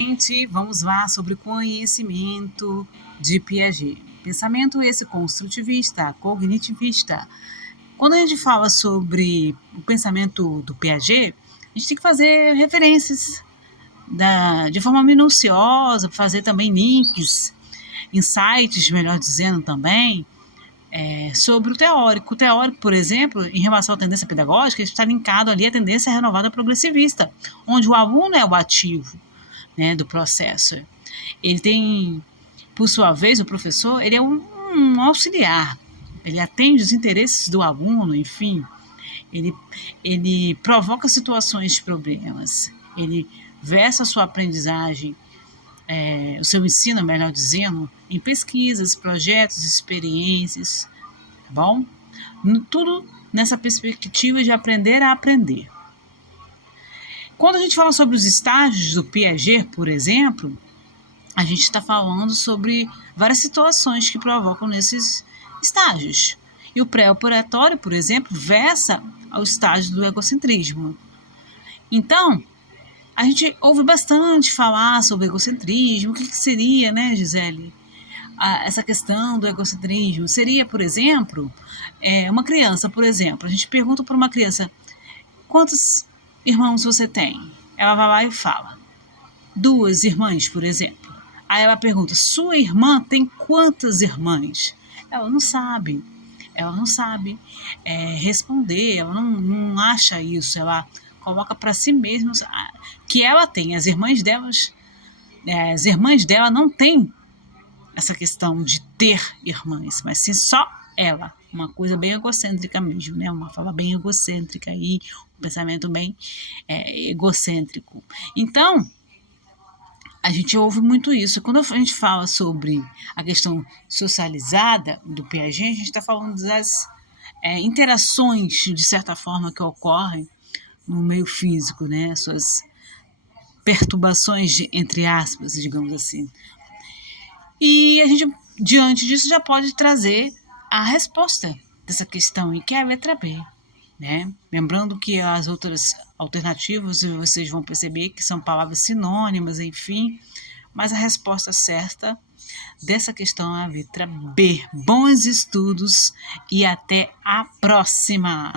Gente, vamos lá sobre conhecimento de Piaget. Pensamento esse construtivista, cognitivista. Quando a gente fala sobre o pensamento do Piaget, a gente tem que fazer referências de forma minuciosa, fazer também links, insights, melhor dizendo também, sobre o teórico. O teórico, por exemplo, em relação à tendência pedagógica, está linkado ali à tendência renovada progressivista, onde o aluno é o ativo, né, do processo. Ele tem, por sua vez, o professor, ele é um auxiliar, ele atende os interesses do aluno, enfim, ele provoca situações de problemas, ele versa a sua aprendizagem, o seu ensino, melhor dizendo, em pesquisas, projetos, experiências, tá bom? Tudo nessa perspectiva de aprender a aprender. Quando a gente fala sobre os estágios do Piaget, por exemplo, a gente está falando sobre várias situações que provocam nesses estágios. E o pré-operatório, por exemplo, versa ao estágio do egocentrismo. Então, a gente ouve bastante falar sobre egocentrismo. O que seria, né, Gisele? Essa questão do egocentrismo seria, por exemplo, uma criança, por exemplo. A gente pergunta para uma criança: quantos irmãos você tem? Ela vai lá e fala: 2 irmãs, por exemplo. Aí ela pergunta: sua irmã tem quantas irmãs? Ela não sabe. Ela não sabe responder, ela não acha isso, ela coloca para si mesma que ela tem. As irmãs dela não têm essa questão de ter irmãs, mas sim só ela. Uma coisa bem egocêntrica mesmo, né? Uma fala bem egocêntrica aí, um pensamento bem egocêntrico. Então, a gente ouve muito isso. Quando a gente fala sobre a questão socializada do Piaget, a gente está falando das interações, de certa forma, que ocorrem no meio físico, né? Suas perturbações, entre aspas, digamos assim. E a gente, diante disso, já pode trazer a resposta dessa questão, e que é a letra B. Né? Lembrando que as outras alternativas vocês vão perceber que são palavras sinônimas, enfim, mas a resposta certa dessa questão é a letra B. Bons estudos e até a próxima!